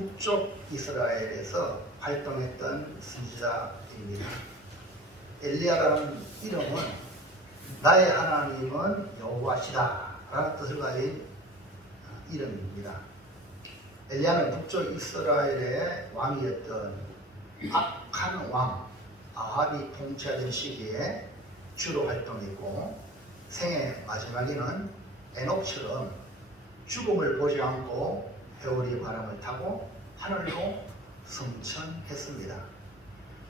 북쪽 이스라엘에서 활동했던 선지자입니다. 엘리야라는 이름은 나의 하나님은 여호와시다 라는 뜻을 가진 이름입니다. 엘리야는 북쪽 이스라엘의 왕이었던 악한 왕 아합이 통치하던 시기에 주로 활동했고, 생애 마지막에는 에녹처럼 죽음을 보지 않고 회오리 바람을 타고 하늘로 승천했습니다.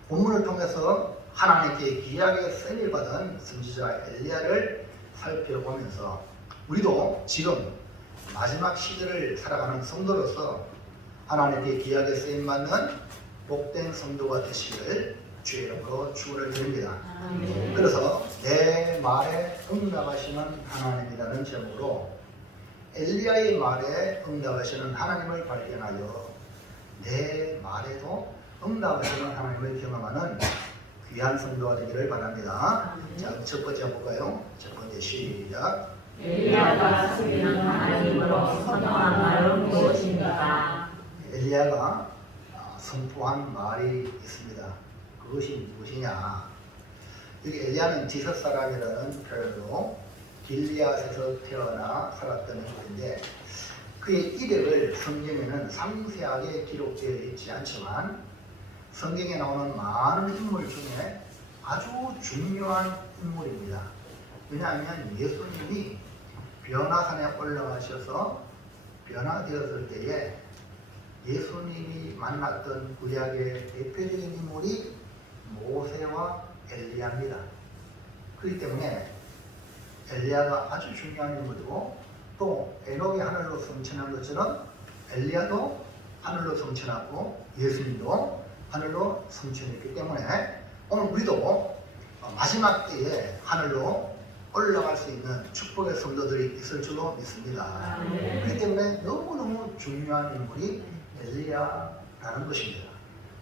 본문을 통해서 하나님께 귀하게 쓰임을 받은 선지자 엘리야를 살펴보면서 우리도 지금 마지막 시대를 살아가는 성도로서 하나님께 귀하게 쓰임 받는 복된 성도가 되시기를 주의 이름으로 축원을 드립니다. 그래서 내 말에 응답하시는 하나님이라는 제목으로 엘리야의 말에 응답하시는 하나님을 발견하여 내 말에도 응답하시는 하나님을 경험하는 귀한 성도가 되기를 바랍니다. 자, 첫 번째 볼까요? 첫 번째 시작. 엘리야가 숨기는 하나님으로 선포한 말은 무엇입니까? 엘리야가 선포한 말이 있습니다. 그것이 무엇이냐? 여기 엘리야는 디섯 사람이라는 표현으로 길리앗에서 태어나 살았던 인물인데, 그의 이력을 성경에는 상세하게 기록되어 있지 않지만 성경에 나오는 많은 인물 중에 아주 중요한 인물입니다. 왜냐하면 예수님이 변화산에 올라가셔서 변화되었을 때에 예수님이 만났던 구약의 대표적인 인물이 모세와 엘리야입니다. 그렇기 때문에 엘리야가 아주 중요한 인물이고, 또 에녹이 하늘로 승천한 것처럼 엘리야도 하늘로 승천하고 예수님도 하늘로 승천했기 때문에 오늘 우리도 마지막 때에 하늘로 올라갈 수 있는 축복의 성도들이 있을 줄로 믿습니다. 그렇기 때문에 너무너무 중요한 인물이 엘리야라는 것입니다.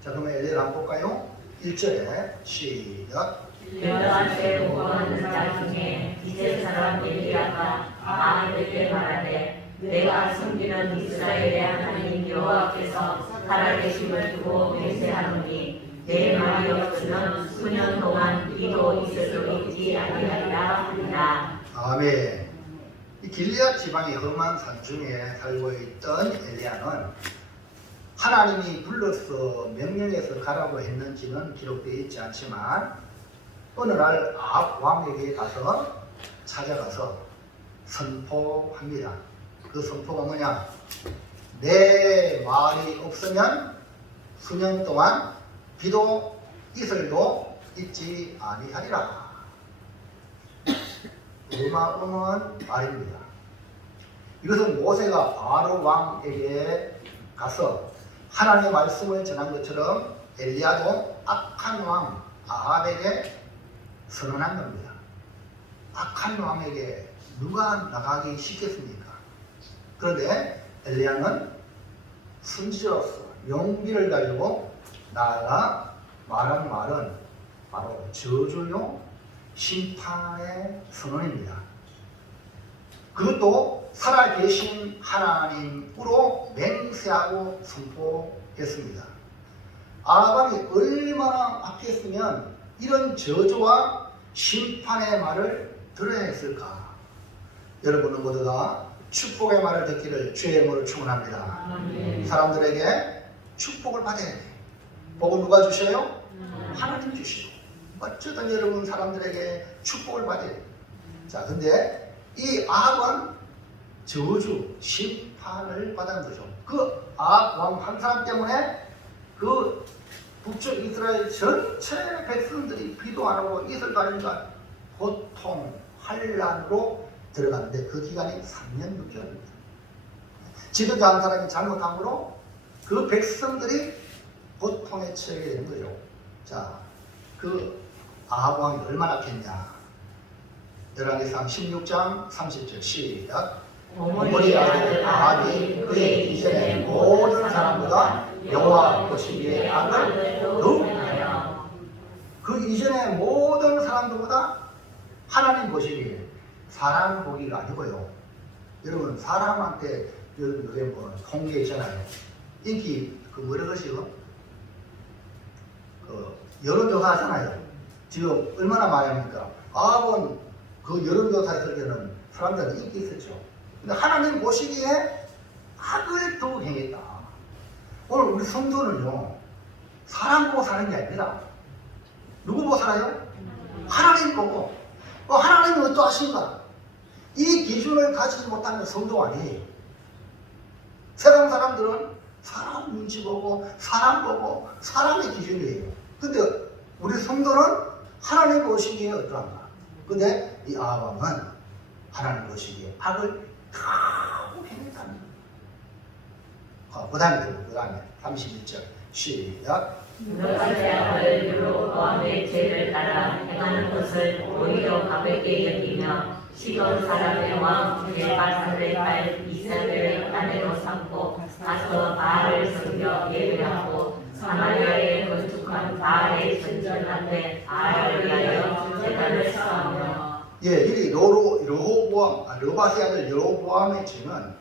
자, 그러면 엘리야를 한번 볼까요? 1절에 시작. 열반세 모범하는 자 중에 이세 사람 엘리야가 아합에게 말하되 내가 섬기는 이스라엘의 하나님 여호와께서 살아계심을 두고 맹세하노니 내 말이 없으면 수년 동안 비도 있을 수 있지 아니하리라 하니라. 아멘. 이 길리앗 지방의 험한 산중에 살고 있던 엘리야는 하나님이 불러서 명령해서 가라고 했는지는 기록되어 있지 않지만 어느 날 아합 왕에게 가서 찾아가서 선포합니다. 그 선포가 뭐냐? 내 말이 없으면 수년 동안 비도 이슬도 있지 아니하리라. 어마어마한 말입니다. 이것은 모세가 바로 왕에게 가서 하나님의 말씀을 전한 것처럼 엘리야도 악한 왕 아합에게 선언한 겁니다. 악한 왕에게 누가 나가기 쉽겠습니까? 그런데 엘리야는 선지자로서 용기를 가지고 나아가 말한 말은 바로 저주요 심판의 선언입니다. 그것도 살아계신 하나님으로 맹세하고 선포했습니다. 아합이 얼마나 악했으면 이런 저주와 심판의 말을 들어야 했을까? 여러분은 모두 다 축복의 말을 듣기를 주의 이름으로 축원합니다. 사람들에게 축복을 받아야 돼. 복을 누가 주셔요? 하나님 주시고. 어쩌든 여러분 사람들에게 축복을 받아야 돼. 자, 근데 이 아합은 저주, 심판을 받은 거죠. 그 아합 왕 한 사람 때문에 그 북쪽 이스라엘 전체 백성들이 비도 안 오고 이슬도 안 오니까 고통, 환란으로 들어가는데 그 기간이 3년 6개월입니다. 지도자 한 사람이 잘못함으로 그 백성들이 고통에 처하게 되는 거예요. 자, 그 아합 왕이 얼마나 악했냐? 열왕기상 16장 30절 시작. 오므리 아들 아합이 그의 이전의 모든 사람보다 여호와 보시기에 악을 더욱 행하여. 그 이전의 모든 사람들보다 하나님 보시기에, 사람 보기가 아니고요. 여러분 사람한테 요새 뭐 통계 있잖아요. 인기 그 뭐라 그러시고 그 여론조사 하잖아요. 지금 얼마나 많이 합니까? 아합은 그 여론조사 했을 때는 사람들한테 인기 있었죠. 근데 하나님 보시기에 악을 더욱 행했다. 오늘 우리 성도는요, 사람 보고 사는 게 아니라 누구 보고 살아요? 하나님 보고. 하나님은 어떠하신가? 이 기준을 가지지 못하면 성도가 아니에요. 세상 사람들은 사람 눈치 보고 사람 보고 사람의 기준이에요. 근데 우리 성도는 하나님 보시기에 어떠한가? 근데 이 아합은 하나님 보시기에 악을 다 행했다는 거예요. 그 다음에 31절 시작. 너가 죄악을 여로보암의 죄를 따라 행하는 것을 오히려 가볍게 여기며 시돈 사람의 왕 바사의 딸 이사벨의 아내로 삼고 가서 바알을 섬겨 예배하고 사마리아에 건축한 바알의 전전한데 바알을 위하여 제단을 쌓으며. 이 르호보암, 르밧의 아들 여로보암의 죄는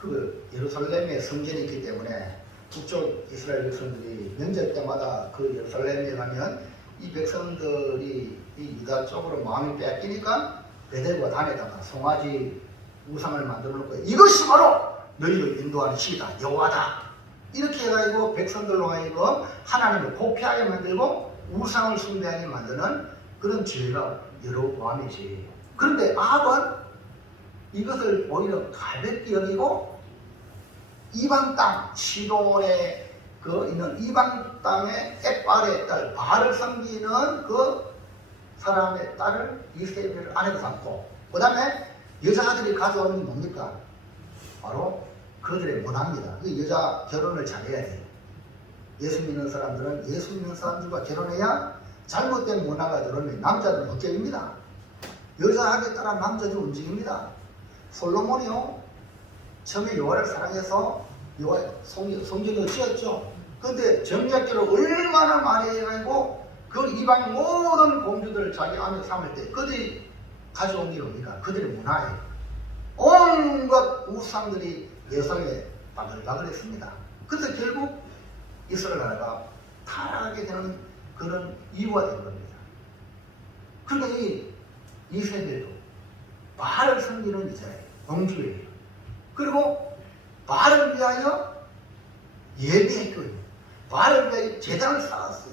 그 예루살렘에 성전이 있기 때문에 북쪽 이스라엘 백성들이 명절 때마다 그 예루살렘에 가면 이 백성들이 이 유다 쪽으로 마음이 뺏기니까 베델과 단에다가 송아지 우상을 만들어 놓고 이것이 바로 너희를 인도하는 신이다, 여호와다. 이렇게 해가지고 백성들로 하여금 하나님을 포기하게 만들고 우상을 숭배하게 만드는 그런 죄가 여로보암의 죄예요. 그런데 아합은 이것을 오히려 가볍게 여기고 이방 땅, 시돈에 그 있는 이방 땅의 엣발의 딸 바알을 섬기는 그 사람의 딸을 이세벨을 아내로 삼고, 그 다음에 여자들이 가져오는 게 뭡니까? 바로 그들의 문화입니다. 그 여자 결혼을 잘해야 돼요. 예수 믿는 사람들은 예수 믿는 사람들과 결혼해야 잘못된 문화가 들어오면 남자들은 헛개입니다. 여자에게 따라 남자들 움직입니다. 솔로몬이요, 처음에 여호와를 사랑해서 여호와 성전을 지었죠. 그런데 정략대로 얼마나 많이 해가지고 그 이방 모든 공주들을 자기 안에 삼을 때 그들이 가져온 게 뭡니까? 그들의 문화예요. 온갖 우상들이 예루살렘에 바글바글했습니다. 그래서 결국 이스라엘 나라가 타락하게 되는 그런 이유가 된 겁니다. 그러니까 이 이세벨도 바알을 섬기는 여자예요. 공주예요. 그리고 바알을 위하여 예배했고요. 바알을 위하여 제단을 쌓았어요.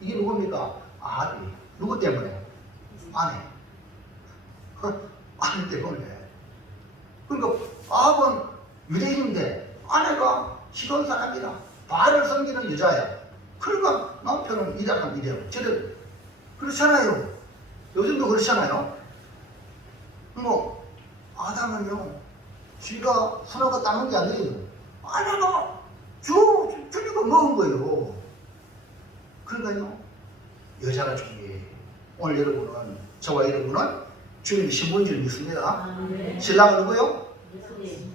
이게 누굽니까? 아합이에요. 누구 때문에? 아내. 아내 때문에. 그러니까 아합은 유대인인데 아내가 시돈 사람이라 바알을 섬기는 여자야. 그러니까 남편은 이락한 이래요. 저들 그렇잖아요. 요즘도 그렇잖아요. 뭐 아담은요, 쥐가 선어가 따는 게 아니에요. 아내가 주니까 먹은 거예요. 그러니까요, 여자가 중요해요. 오늘 여러분은, 저와 여러분은 주님의 신분지를 믿습니다. 신랑은 누구요?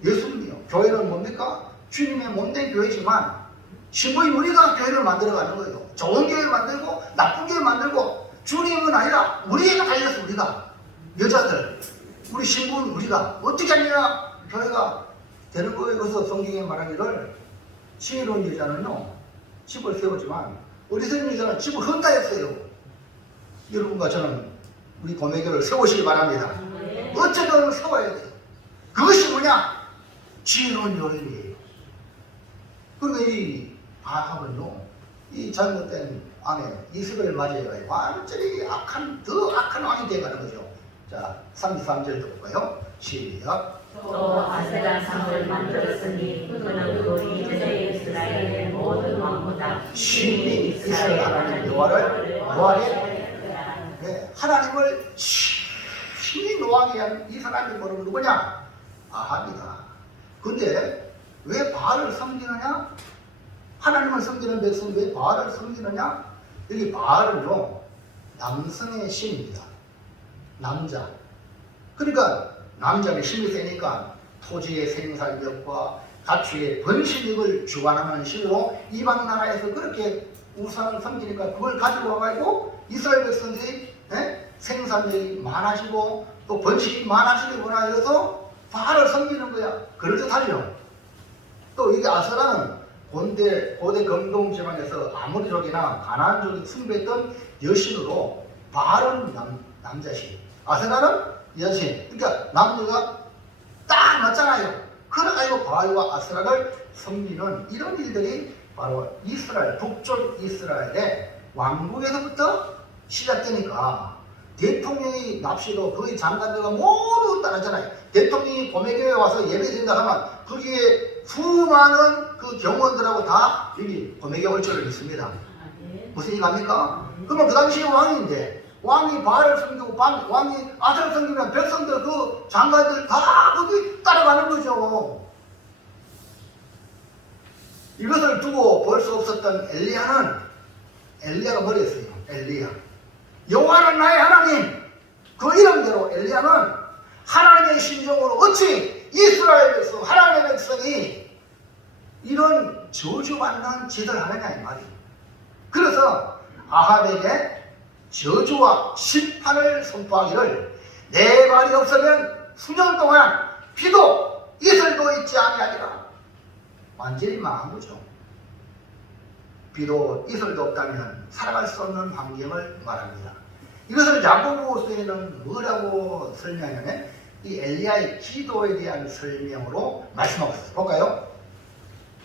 예수님이요. 교회는 뭡니까? 주님의 몸된 교회지만 신부인 우리가 교회를 만들어가는 거예요. 좋은 교회를 만들고 나쁜 교회를 만들고, 주님은 아니라 우리가 달렸어. 우리가 여자들, 우리 신부는 우리가 어떻게 하냐 교회가 되는 거예요. 그래서 성경에 말하기를 지혜로운 여자는요 집을 세우지만 어리석은 여자는 집을 헌다 했어요. 여러분과 저는 우리 고매교를 세우시기 바랍니다. 어쨌든 세워야 돼요. 그것이 뭐냐? 지혜로운 여인이에요. 그러니까 이 아합은요, 이 잘못된 아내 이세벨을 맞이해가지고 완전히 더 악한 왕이 되어가는 거죠. 자, 33절 볼까요? 시작. 또 아세라 상을 만들었으니 그는 우리 유대 이스라엘의 모든 왕보다 신이 이스라엘 하나님 여호와를 노하게, 네, 하나님을 신이 노하게 한 이 사람이 바로 누구냐? 아합이다. 근데 왜 바알을 섬기느냐? 하나님을 섬기는 백성이 왜 바알을 섬기느냐? 여기 바알은요, 남성의 신입니다. 남자. 그러니까 남자는 힘이 세니까 토지의 생산력과 가축의 번식력을 주관하는 신으로 이방 나라에서 그렇게 우상을 섬기니까 그걸 가지고 와가지고 이스라엘 백성들이 생산력이 많아지고 또 번식이 많아지기 원하여서 바알을 섬기는 거야. 그럴 듯하죠. 또 이게 아세라는 고대 금동 지방에서 아모리족이나 가나안족이 숭배했던 여신으로 바알은 남자신, 아세나는 여신. 그러니까 남녀가 딱 맞잖아요. 그래가지고 바알과 아세라를 섬기는 이런 일들이 바로 이스라엘, 북쪽 이스라엘의 왕국에서부터 시작되니까 대통령이 납시도 거기 장관들과 모두 따르잖아요. 대통령이 고매교회에 와서 예배드린다 하면 거기에 수많은 그 경호원들하고 다 여기 고매교 얼차를 있습니다. 무슨 일 압니까? 그러면 그 당시에 왕인데 왕이 바알을 섬기고 왕이 아세라를 섬기면 백성들 그 장관들 다 거기 따라가는 거죠. 이것을 두고 볼 수 없었던 엘리야가 뭐랬어요? 엘리야. 여호와는 나의 하나님. 그 이름대로 엘리야는 하나님의 심정으로 어찌 이스라엘 백성, 하나님의 백성이 이런 저주받는 짓을 하느냐 이 말이에요. 그래서 아합에게 저주와 심판을 선포하기를 내 말이 없으면 수년 동안 비도 이슬도 있지 아니하리라. 완전히 망한 거죠. 비도 이슬도 없다면 살아갈 수 없는 환경을 말합니다. 이것을 야고보서에는 뭐라고 설명하냐면 이 엘리야의 기도에 대한 설명으로 말씀하고 있어요. 볼까요?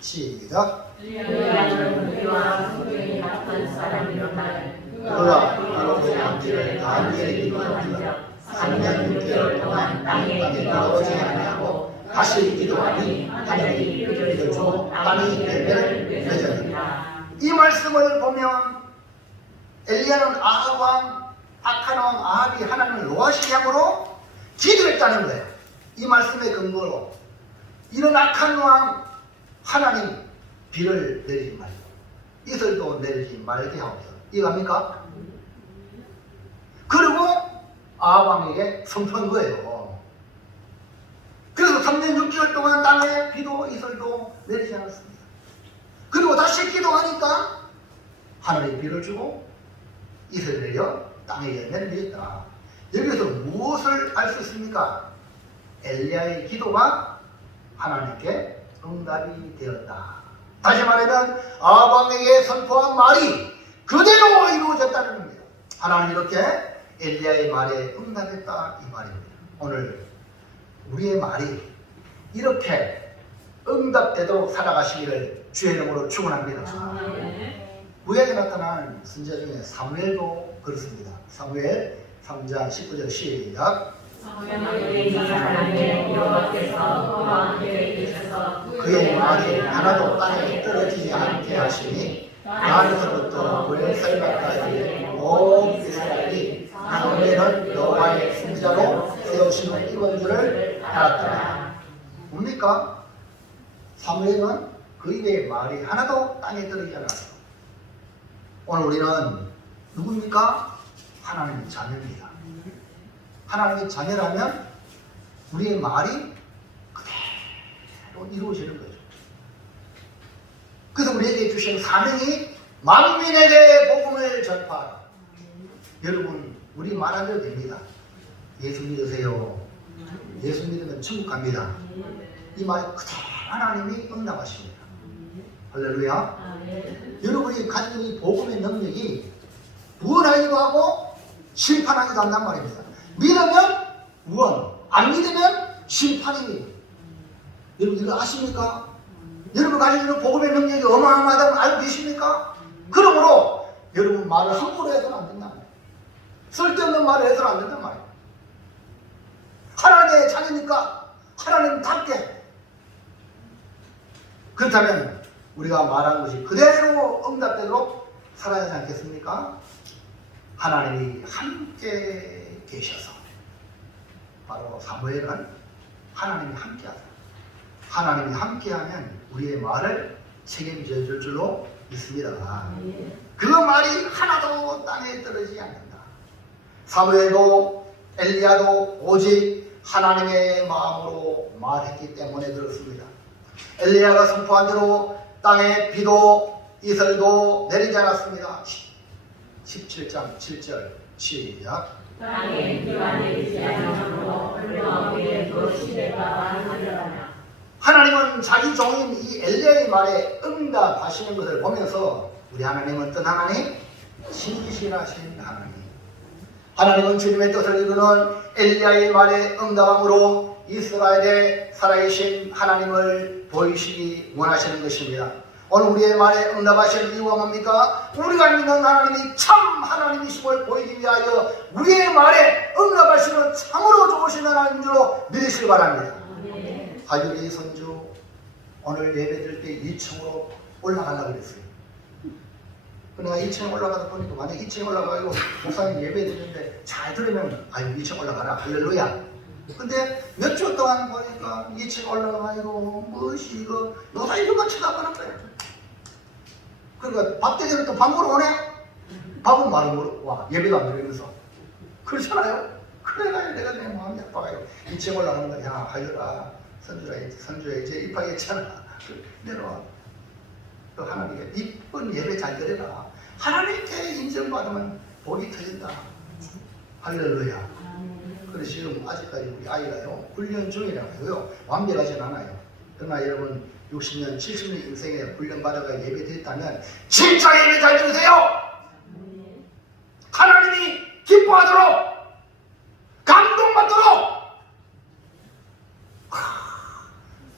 시작. 엘리야는 우리와 성경이 같은 사람이로다. 그가 이렇게 남기를 간절히 기도하며 3년 6개월 동안 땅에 비가 오지 아니하고 다시 기도하니 하늘이 비를 주고 땅이 열매를 맺었느니라. 이 말씀을 보면 엘리야는 아합 왕, 악한 왕 아합이 하나님을 노하신 향으로 기도했다는 거예요. 이 말씀의 근거로 이런 악한 왕 하나님 비를 내리지 말고 이슬도 내리지 말게 하옵소서. 이해갑니까? 그리고 아합 왕에게 선포한 거예요. 그래서 3년 6개월 동안 땅에 비도 이슬도 내리지 않았습니다. 그리고 다시 기도하니까 하늘이 비를 주고 이슬을 내려 땅에 열매를 맺었다. 여기서 무엇을 알 수 있습니까? 엘리야의 기도가 하나님께 응답이 되었다. 다시 말하면 아합 왕에게 선포한 말이 그대로 이루어졌다는 겁니다. 하나님 이렇게 엘리야의 말에 응답했다 이 말입니다. 오늘 우리의 말이 이렇게 응답되도록 살아가시기를 주의 이름으로 축원합니다. 구약에 나타난 선지자 중에 사무엘도 그렇습니다. 사무엘 3장 19절 시작. 그의 말이 하나도 땅에 떨어지지 않게 하시니 나에서부터 불살바까지 온 이스라엘이 사무엘은 여호와의 선지자로 세우시는 이번 줄을 알았더라. 뭡니까? 사무엘은 그 입의 말이 하나도 땅에 떨어지지 않았어. 오늘 우리는 누굽니까? 하나님의 자녀입니다. 하나님의 자녀라면 우리의 말이 그대로 이루어지는 거죠. 그래서 우리에게 주신 사명이 만민에게 복음을 전파하라. 여러분 우리 말하면 됩니다. 예수 믿으세요. 예수 믿으면 천국 갑니다. 이 말 그대로 하나님이 응답하십니다. 할렐루야. 여러분이 가지고 있는 복음의 능력이 구원하기도 하고 심판하기도 한단 말입니다. 믿으면 구원, 안 믿으면 심판입니다. 여러분 이거 아십니까? 여러분 가지고 있는 복음의 능력이 어마어마하다는 걸 알고 계십니까? 그러므로 여러분 말을 함부로 해서는 안 된다. 쓸데없는 말을 해서는 안 된단 말이에요. 하나님의 자녀니까 하나님답게. 그렇다면 우리가 말한 것이 그대로 응답되도록 살아야 하지 않겠습니까? 하나님이 함께 계셔서 바로 사무엘은 하나님이 함께하다. 하나님이 함께하면 우리의 말을 책임져 줄 줄로 믿습니다. 그 말이 하나도 땅에 떨어지지 않는다. 사무엘도 엘리야도 오직 하나님의 마음으로 말했기 때문에 그렇습니다. 엘리야가 선포한 대로 땅에 비도 이슬도 내리지 않았습니다. 17장 7절 시작. 땅에 비가 내리지 않으므로 흘러오기에 그 시대가 많으리라. 하나님은 자기 종인 이 엘리야의 말에 응답하시는 것을 보면서 우리 하나님은 어떤 하나님? 신실하신 하나님. 하나님은 주님의 뜻을 이루는 엘리야의 말에 응답함으로 이스라엘의 살아계신 하나님을 보이시기 원하시는 것입니다. 오늘 우리의 말에 응답하시는 이유가 뭡니까? 우리가 믿는 하나님이 참 하나님이심을 보이기 위하여 우리의 말에 응답하시는 참으로 좋으신 하나님인 줄로 믿으시기 바랍니다. 하율이 선주 오늘 예배드릴 때 2층으로 올라가려고 그랬어요. 내가 2층에 올라가서 보니까 만약 2층에 올라가고 목사님 예배 드리는데 잘 들으면 아유 2층 올라가라 할렐루야. 근데 몇 주 동안 보니까 2층 올라가고 무엇이 이거 노사 이런 쳐다보는 거야. 그러니까 밥 되면 또 밥 먹으러 오네? 밥은 말은 먹으러 와. 예배도 안 드리면서. 그렇잖아요? 그래가지고 내가 내 마음이 아파가지고 2층 올라가는 거야. 야 하율아 선주야 이제 입학했잖아. 내려와. 또 하나님께 이쁜 예배 잘 드려라. 하나님께 인정받으면 복이 터진다. 할렐루야. 그래서 지금 아직까지 우리 아이가요 훈련 중이라고요. 완벽하진 않아요. 그러나 여러분 60년 70년 인생에 훈련받아가 예배 드렸다면 진짜 예배 잘 들으세요. 하나님이 기뻐하도록 감동받도록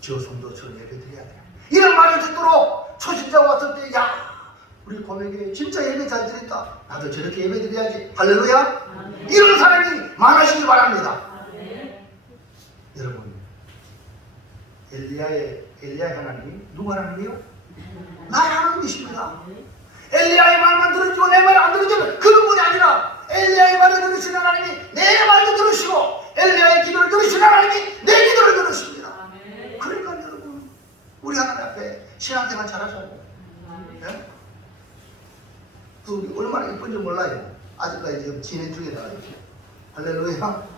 저 성도처럼 예배 드려야 돼요. 이런 말을 듣도록 초신자가 왔을 때 야 우리 고백에 진짜 예배 잘 드렸다. 나도 저렇게 예배 드려야지. 할렐루야. 이런 사람이 많으시기 바랍니다. 여러분 엘리야의 하나님이 누구 하나님이요? 나의 하나님이십니다. 엘리야의 말만 들으시고 내 말 안 들으시면 그런 분이 아니라 엘리야의 말을 들으시는 하나님이 내 말도 들으시고 엘리야의 기도를 들으시는 하나님이 내 기도를 들으십니다. 그러니까 여러분 우리 하나님 앞에 신앙생활 잘하자고. 네? 또 우리 얼마나 이쁜지 몰라요. 아직까지 지금 진행 중이다. 할렐루야.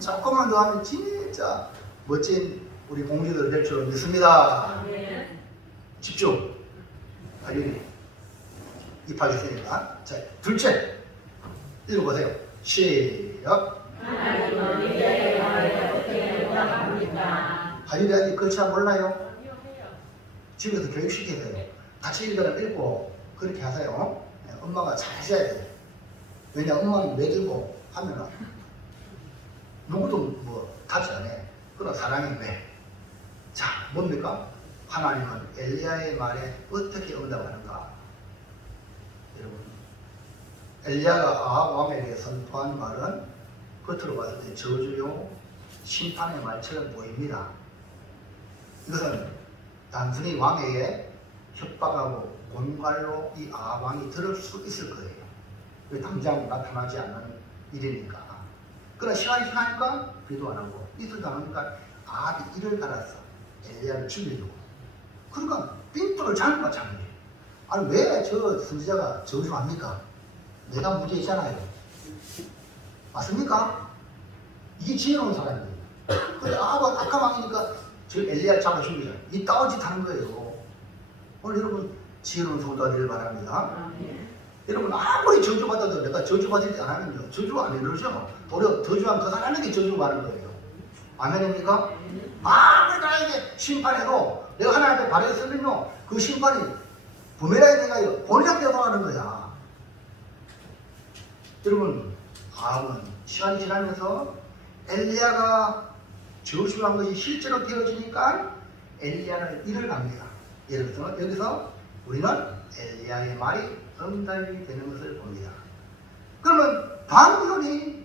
조금만 더 하면 진짜 멋진 우리 공주들 될 줄 믿습니다. 집중. 하율이 입하겠습니다. 자, 둘째 읽어보세요. 시작. 하율이 아직 그렇지 몰라요? 집에서 교육시켜야 돼요. 같이 읽으면 읽고 그렇게 하세요. 엄마가 잘 하셔야 돼요. 왜냐 엄마는 매들고 하면은 누구도 뭐 답지 안 해. 그러나 사랑이 왜? 자 뭡니까? 하나님은 엘리야의 말에 어떻게 응답하는가? 여러분 엘리야가 아합 왕에게 선포한 말은 겉으로 봤을 때 저주요 심판의 말처럼 보입니다. 이것은 단순히 왕에게 협박하고 원갈로 이 아합 왕이 들을 수 있을 거예요. 왜 당장 나타나지 않는 일이니까. 그러나 시간이 지나니까 비도 안 하고 이틀 당하니까 아합이 이를 갈았어. 엘리야를 죽이려고. 그러니까 빈도를 잘못 맞춘 거예요. 아니 왜 저 선지자가 저주합니까? 내가 문제있잖아요. 맞습니까? 이게 지혜로운 사람이에요. 근데 아합은 악한 왕이니까 저 엘리야를 잡아 죽이잖아요. 이 따온 짓 하는 거예요. 오늘 여러분 지혜로운 성도가 되길 바랍니다. 여러분 아무리 저주받아도 내가 저주받지 않으면요 저주가 안 이루어져. 도리어 저주한 그 하나님이 저주받는 거예요. 아멘입니까? 아무리 나에게 심판해도 내가 하나님 앞에 발에 서면요 그 심판이 부메랑이 내가 본격되어서 하는 거야. 여러분 아합은 시간이 지나면서 엘리야가 저주한 것이 실제로 되어지니까 엘리야를 이를 갑니다. 예를 들어서 여기서 우리는 엘리야의 말이 응답이 되는 것을 봅니다. 그러면 반면이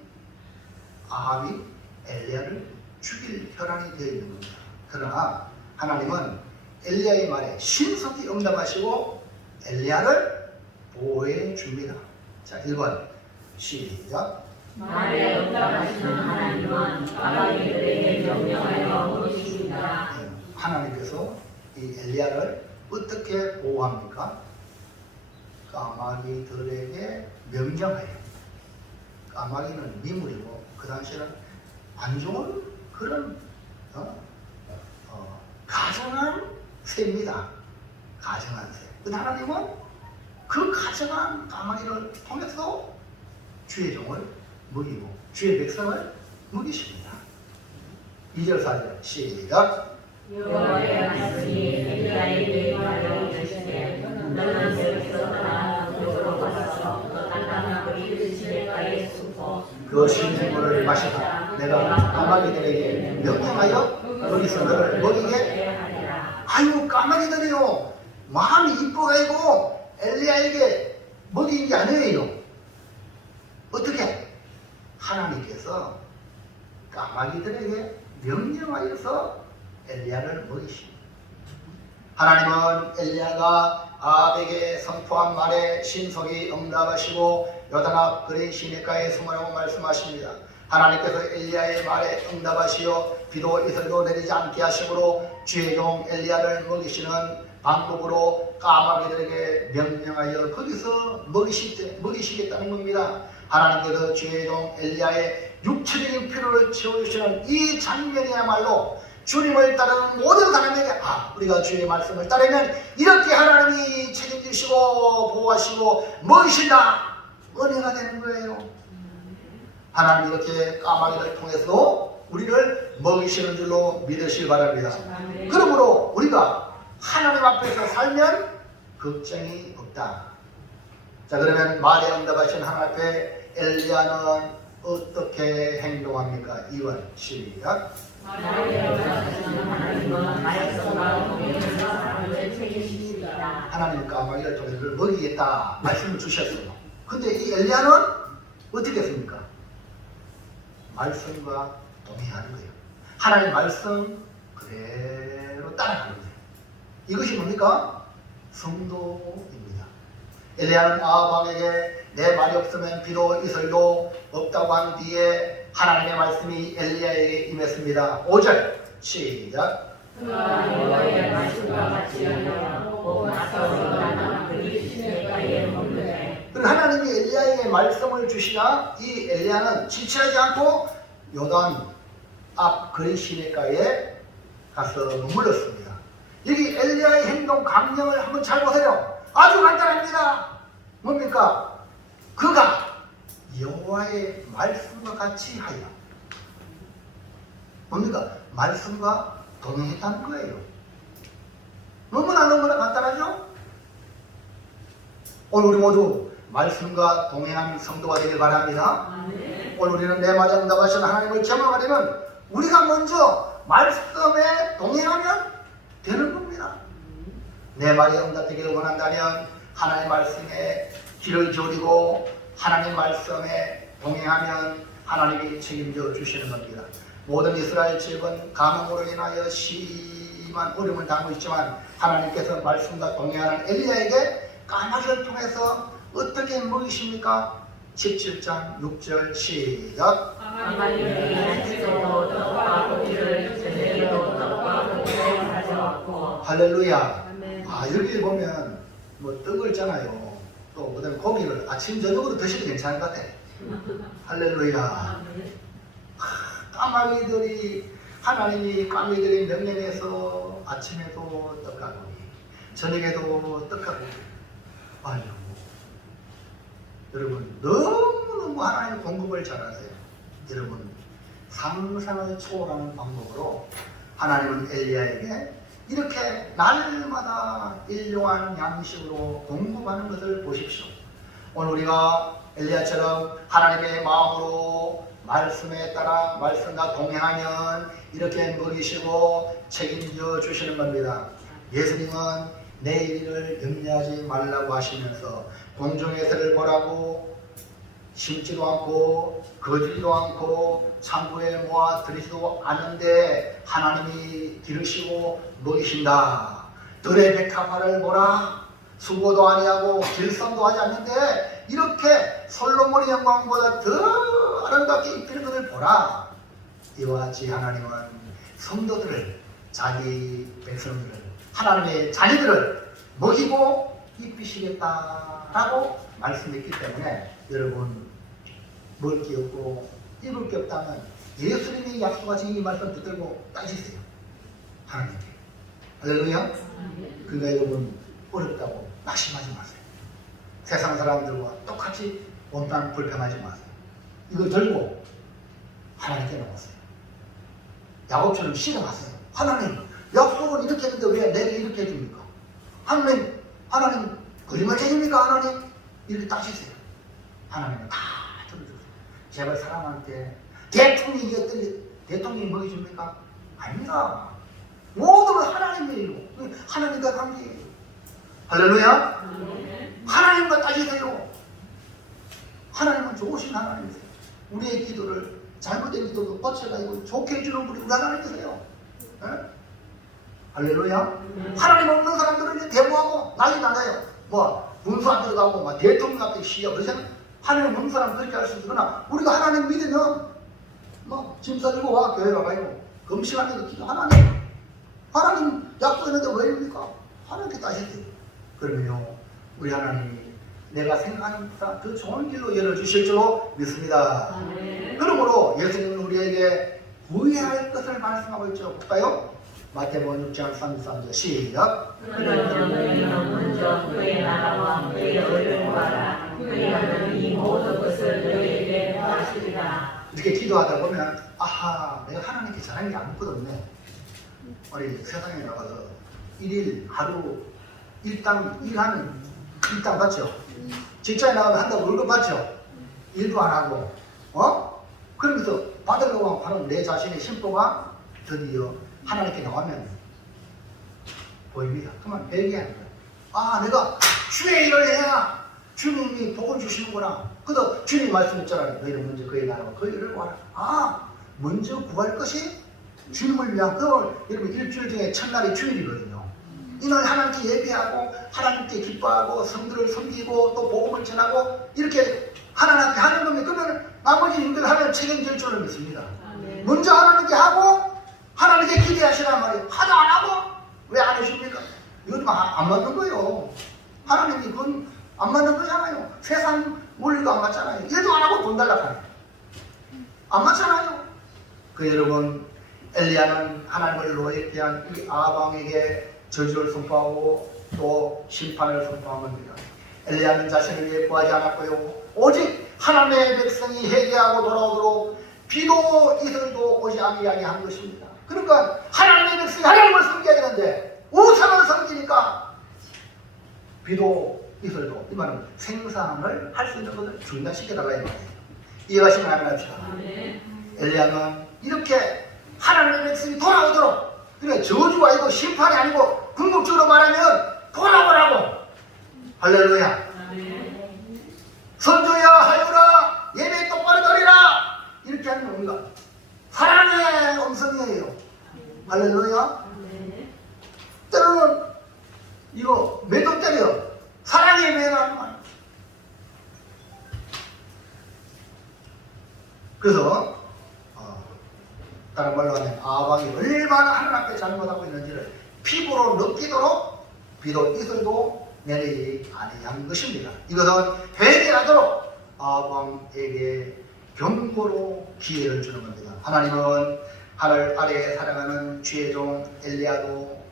아합이 엘리야를 죽일 혈안이 되어 있는 겁니다. 그러나 하나님은 엘리야의 말에 신속히 응답하시고 엘리야를 보호해 줍니다. 자 1번 시작. 말에 응답하시는 하나님은 아합에게 명령하여 보내십니다. 하나님께서 이 엘리야를 어떻게 보호합니까? 까마귀들에게 명령하여. 까마귀는 미물이고 그 당시에는 안 좋은 그런 가증한 새입니다. 가증한 새. 근데 하나님은 그 가증한 까마귀를 통해서 주의 종을 먹이고 주의 백성을 먹이십니다. 2절 4절 시작. 여호와의 말씀이 엘리야에게 임하여 이르시되 너는 여기서 떠나 동쪽으로 가서 땅땅한 그리 시내가에 숨고 그 신생물을 마시라. 내가 까마귀들에게 명령하여 거기서 너를 먹이게 하리라. 아유 까마귀들이요 마음이 이뻐가지고 엘리야에게 먹인 게 아니에요. 어떻게? 하나님께서 까마귀들에게 명령하여서 엘리야를 먹이십니다. 하나님은 엘리야가 아합에게 선포한 말에 신속히 응답하시고 요단 앞 그린 시내가에 숨으라고 말씀하십니다. 하나님께서 엘리야의 말에 응답하시어 비도 이슬도 내리지 않게 하심으로 주의 종 엘리야를 먹이시는 방법으로 까마귀들에게 명령하여 거기서 먹이시겠다는 겁니다. 하나님께서 주의 종 엘리야의 육체적인 필요를 채워주시는 이 장면이야말로 주님을 따르는 모든 사람에게 우리가 주의 말씀을 따르면 이렇게 하나님이 책임지시고 보호하시고 먹이신다 은혜가 되는 거예요. 하나님 이렇게 까마귀를 통해서 우리를 먹이시는 줄로 믿으시기 바랍니다. 그러므로 우리가 하나님 앞에서 살면 걱정이 없다. 자, 그러면 말에 응답하신 하나님 앞에 엘리야는 어떻게 행동합니까? 2번 시작. 하나님 까마귀를 통해서 먹이겠다 말씀을 주셨어요. 근데 이 엘리야는 어떻게 했습니까? 말씀과 동행하는 거예요. 하나님 말씀 그대로 따라가는 거예요. 이것이 뭡니까? 성도입니다. 엘리야는 아합 왕에게 내 말이 없으면 비도 이슬도 없다고 한 뒤에 하나님의 말씀이 엘리야에게 임했습니다. 5절 시작. 여호와의 말씀과 같이 하여 맞서서 그리 시내가에 머무르되. 그리고 하나님이 엘리야에게 말씀을 주시자 이 엘리야는 지체하지 않고 요단 앞 그린 시내가에 가서 머물렀습니다. 여기 엘리야의 행동 강령을 한번 잘 보세요. 아주 간단합니다. 뭡니까? 그가 여호와의 말씀과 같이 하여 뭡니까? 말씀과 동행했다는 거예요. 너무나 간단하죠? 오늘 우리 모두 말씀과 동행하는 성도가 되길 바랍니다. 오늘 우리는 내 말에 응답하시는 하나님을 경험하려면 우리가 먼저 말씀에 동행하면 되는 겁니다. 내 말에 응답되기를 원한다면 하나님의 말씀에 귀를 기울이고 하나님 말씀에 동행하면 하나님이 책임져 주시는 겁니다. 모든 이스라엘 지역은 가뭄으로 인하여 심한 어려움을 당하고 있지만 하나님께서 말씀과 동행하는 엘리야에게 까마귀를 통해서 어떻게 먹이십니까? 17장 6절 시작. 까마귀들이 한치도 떡과 고기를 저녁에도 떡과 고기를 가져왔고. 할렐루야. 여기 보면 뭐 떡을 잖아요. 또 그다음에 고기를 아침 저녁으로 드셔도 괜찮은 것 같아. 할렐루야. 까마귀들이 하나님이 까마귀들이 명령해서 아침에도 떡과 고기, 저녁에도 떡과 고기. 아유, 여러분 너무너무 하나님 공급을 잘하세요. 여러분 상상을 초월하는 방법으로 하나님은 엘리야에게 이렇게 날마다 일용할 양식으로 공급하는 것을 보십시오. 오늘 우리가 엘리야처럼 하나님의 마음으로 말씀에 따라 말씀과 동행하면 이렇게 먹이시고 책임져 주시는 겁니다. 예수님은 내일 일을 염려하지 말라고 하시면서 공중의 새를 보라고 심지도 않고 거두지도 않고 창고에 모아 들이지도 않은데 하나님이 기르시고 먹이신다. 들의 백합화를 보라. 수고도 아니하고 길쌈도 하지 않는데 이렇게 솔로몬의 영광보다 더 아름답게 입히는 것을 보라. 이와 같이 하나님은 성도들을, 자기 백성들을, 하나님의 자녀들을 먹이고 입히시겠다라고 말씀했기 때문에 여러분 먹을 게 없고 입을 게 없다면 예수님이 약속하신 이 말씀 붙들고 따지세요. 하나님께. 할렐루야. 그러니까 여러분 어렵다고 낙심하지 마세요. 세상 사람들과 똑같이 원망 불평하지 마세요. 이걸 들고 하나님께 나오세요. 야곱처럼 시정하세요. 하나님 약속은 이렇게 했는데 왜 내게 이렇게 해줍니까? 하나님 거짓말쟁입니까? 하나님? 이렇게 따지세요. 하나님은 다 들어주세요. 제발 사람한테 대통령이 어떤 대통령이 먹여줍니까? 아닙니다. 모든 건 하나님이에요. 하나님과 관계예요. 할렐루야. 하나님과 따지세요. 하나님은 좋으신 하나님이세요. 우리의 기도를 잘못된 기도도 고쳐가지고 좋게 해주는 분이 우리 하나님이세요. 네? 할렐루야. 하나님 없는 사람들은 이제 데모하고 난리 나가요. 뭐 문수 안 들어가고 막 대통령 앞에 시위하고 그러잖아요. 하나님 없는 사람 그렇게 할 수 있으나 우리가 하나님 믿으면 뭐 짐 싸들고 와 교회 와가요. 금식하면서 기도 하나님 약속했는데 왜 이럽니까? 하나님께 따지세요. 그러면요 우리 하나님이 내가 생각하는 그 좋은 길로 열어주실 줄로 믿습니다. 그러므로 예수님은 우리에게 구해야 할 것을 말씀하고 있죠. 볼까요? 마태복음 6장 33절 시작. 그러므로 너희는 먼저 그의 나라와 그의 의를 구하라. 그리하면 이 모든 것을 너희에게 더하시리라. 이렇게 기도하다 보면 아하 내가 하나님께 잘하는 게 아무것도 없네. 우리 세상에 나가서 일일 하루 일당 일하는 일당 받죠. 직장에 나가면 한다고 월급 받죠. 일도 안 하고 그러면서 받으려고 하는 내 자신의 심보가 드디어 하나님께 나오면 보입니다. 그러면 회개하는 거예요. 아 내가 주의 일을 해야 주님이 복을 주시는구나. 그래서 주님 말씀했잖아요. 너희는 먼저 그의 나라와 그의 일을 구하라. 아 먼저 구할 것이 주님을 위한 그걸 여러분 일주일 중에 첫날이 주일이거든요. 이날 하나님께 예배하고 하나님께 기뻐하고 성들을 섬기고 또 복음을 전하고 이렇게 하나님 앞에 하는 겁니다. 그러면 나머지 일들 하면 책임질 줄을 믿습니다. 먼저 하나님께 하고 하나님께 기대하시란 말이에요. 하도 안 하고 왜 안 하십니까? 이것도 안 맞는 거예요. 하나님이 그건 안 맞는 거잖아요. 세상 원리도 안 맞잖아요. 일도 안 하고 돈 달라고 하는 안 맞잖아요. 그 여러분 엘리야는 하나님을 노예한 이 아합왕에게 저주를 선포하고 또 심판을 선포한 겁니다. 엘리야는 자신을 위해 구하지 않았고요. 오직 하나님의 백성이 회개하고 돌아오도록 비도 이슬도 오지 아니하게 한 것입니다. 그러니까 하나님의 백성이 하나님을 섬겨야 되는데 우상을 섬기니까 비도 이슬도 이 말은 생산을 할 수 있는 것을 중단시켜달라 이 말이에요. 이해가시면 합시다. 엘리야는 이렇게 하나님의 백성이 돌아오도록 그래 저주가 아니고 심판이 아니고 궁극적으로 말하면 돌아오라고. 할렐루야. 선조야 하유라 예배 똑바로 드리라 이렇게 하는 겁니다. 사랑의 음성이에요. 할렐루야. 때로는 이거 매도 때려 사랑의 매라는 말. 그래서 다른 말로 하면 아합이 얼마나 하나님 앞에 잘못하고 있는지를 피부로 느끼도록 비도 이슬도 내리지 아니한 것입니다. 이것은 회개하도록 아합에게 경고로 기회를 주는 겁니다. 하나님은 하늘 아래에 살아가는 주의 종 엘리야도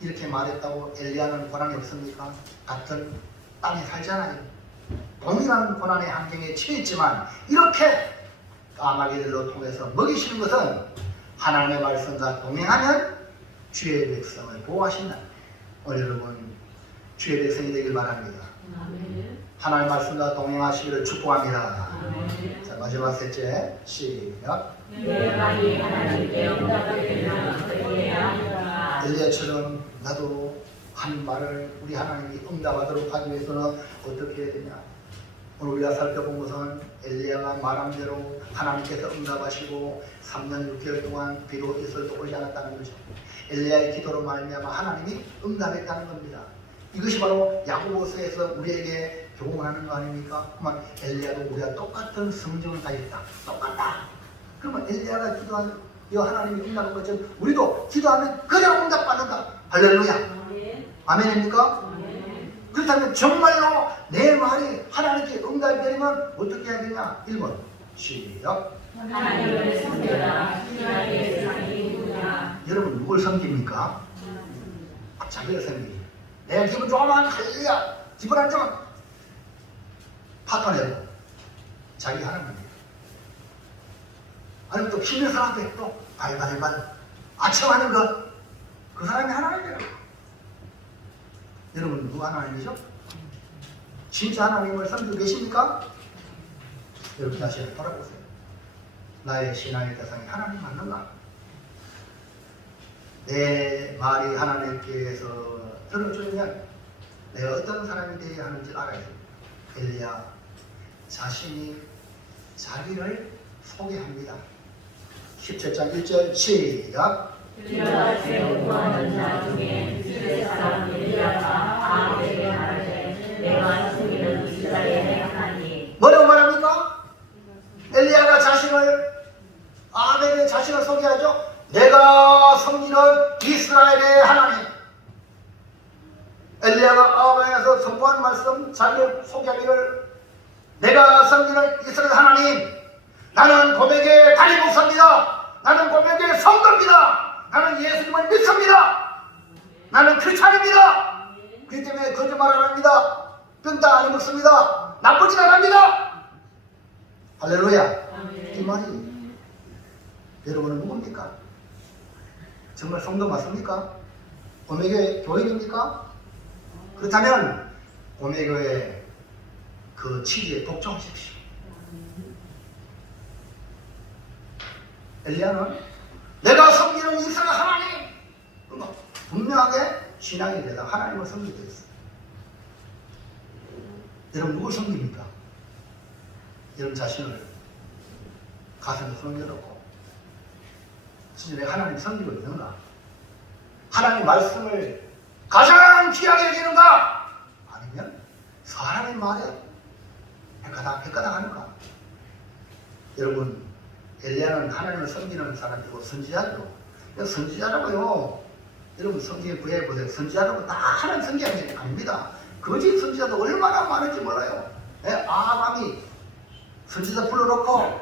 이렇게 말했다고 엘리야는 고난이 없습니까? 같은 땅에 살잖아요. 동일한 고난의 환경에 처했지만 이렇게 까마귀들로 통해서 먹이시는 것은 하나님의 말씀과 동행하면 주의 백성을 보호하신다. 오늘 여러분 주의 백성이 되길 바랍니다. 하나님의 말씀과 동행하시기를 축복합니다. 자 마지막 셋째 시작. 엘리야처럼 나도 한 말을 우리 하나님이 응답하도록 하기 위해서는 어떻게 해야 되냐. 오늘 우리가 살펴본 것은 엘리야가 말한 대로 하나님께서 응답하시고 3년 6개월 동안 비도 이슬도 오지 않았다는 거죠. 엘리야의 기도로 말미암아 하나님이 응답했다는 겁니다. 이것이 바로 야고보서에서 우리에게 교훈하는 거 아닙니까? 그러면 엘리야도 우리가 똑같은 성정을 가졌다. 똑같다. 그러면 엘리야가 기도한 이 하나님이 응답한 것처럼 우리도 기도하면 그대로 응답받는다. 할렐루야. 아멘입니까? 그렇다면 정말로 내 말이 하나님께 응답이 되면 어떻게 해야 되냐? 1번 시작. 하나님을 섬겨라. 신하의 세상이 누구냐? 여러분 누굴 섬깁니까? 자기를 섬깁니다. 내가 기분 좋으면 할렐루야. 기분 안 좋으면 파탄내고 자기 하는 겁니다. 아니면 또 힘든 사람 앞에 또 발발발 아첨하는 것 그 사람이 하나님이라. 여러분 누가 하나님이죠? 진짜 하나님을 섬기고 계십니까? 여러분 다시 돌아보세요. 나의 신앙의 대상이 하나님 맞는가? 내 말이 하나님께서 들어주면 내가 어떤 사람이 되어야 하는지 알아야 됩니다. 엘리야 자신이 자기를 소개합니다. 17장 1절 시작. 일어나세요. 구하는 자 중에 이스라엘 사람 엘리야가 아합에게 말하되 내가 숨기는 이스라엘의 하나님. 뭐라고 말합니까? 엘리야가 아합에게 자신을 소개하죠. 내가 섬기는 이스라엘의 하나님. 엘리야가 아합에게서 선포한 말씀, 자기를 소개하기를 내가 섬기는 이스라엘 하나님. 나는 고백의 다리 목사입니다. 나는 고백의 성도입니다. 나는 예수님을 믿습니다. 나는 크리스찬입니다. 그렇기 때문에 거짓말 안 합니다. 병다 안 먹습니다. 나쁘진 않습니다. 할렐루야. 이 말이 여러분은 누굽니까? 정말 성도 맞습니까? 고매교회 교인입니까? 그렇다면 고매교회 그 취지에 복종하십시오. 엘리야는 내가 섬기는 이스라엘 하나님, 분명하게 신앙이 되다 하나님을 섬기게 됐어요. 여러분 누굴 섬깁니까? 여러분 자신을 가슴에 손을 열었고 진짜 내가 하나님 섬기고 있는가? 하나님 말씀을 가장 귀하게 여기는가? 아니면 사람의 말에 백가닥 하는가? 여러분 엘리야는 하나님을 섬기는 사람이고 선지자죠. 선지자라고요. 여러분 성경에 구해보세요. 선지자라고 다 하나님 섬기는 게 아닙니다. 거짓 선지자도 얼마나 많은지 몰라요. 아합이 선지자 불러놓고